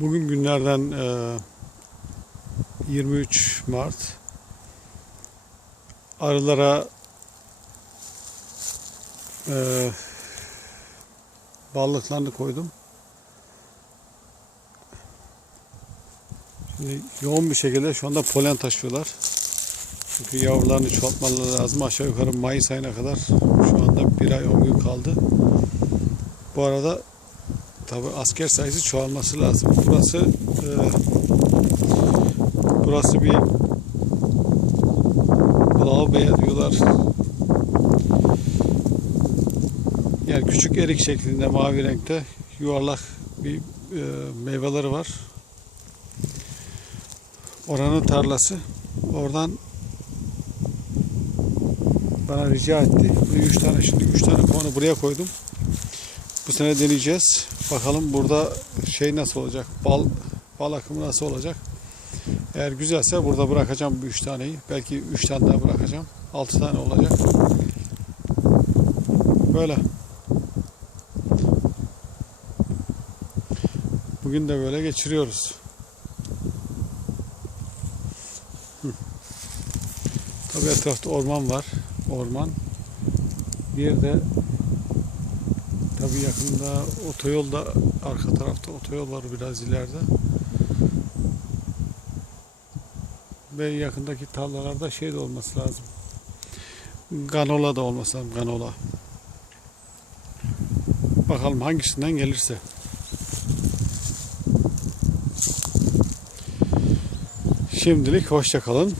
Bugün günlerden e, 23 Mart. Arılara e, ballıklarını koydum. Şimdi yoğun bir şekilde şu anda polen taşıyorlar. Çünkü yavrularını çoğaltmaları lazım. Aşağı yukarı Mayıs ayına kadar şu anda bir ay 10 gün kaldı. Bu arada tabi asker sayısı çoğalması lazım. Burası e, burası bir Blau-Beya diyorlar. Yani küçük erik şeklinde mavi renkte yuvarlak bir e, meyveleri var. Oranın tarlası. Oradan bana rica etti. Üç tane şimdi üç tane kovanı buraya koydum. Bu sene deneyeceğiz. Bakalım burada şey nasıl olacak? Bal bal akımı nasıl olacak? Eğer güzelse burada bırakacağım bu üç taneyi. Belki üç tane daha bırakacağım. Altı tane olacak. Böyle. Bugün de böyle geçiriyoruz. Tabii etrafta orman var. Orman. Bir de tabii yakında otoyol da arka tarafta otoyol var biraz ileride. Ve yakındaki tarlalarda şey de olması lazım. Ganola da olması lazım. Ganola. Bakalım hangisinden gelirse. Şimdilik hoşça kalın.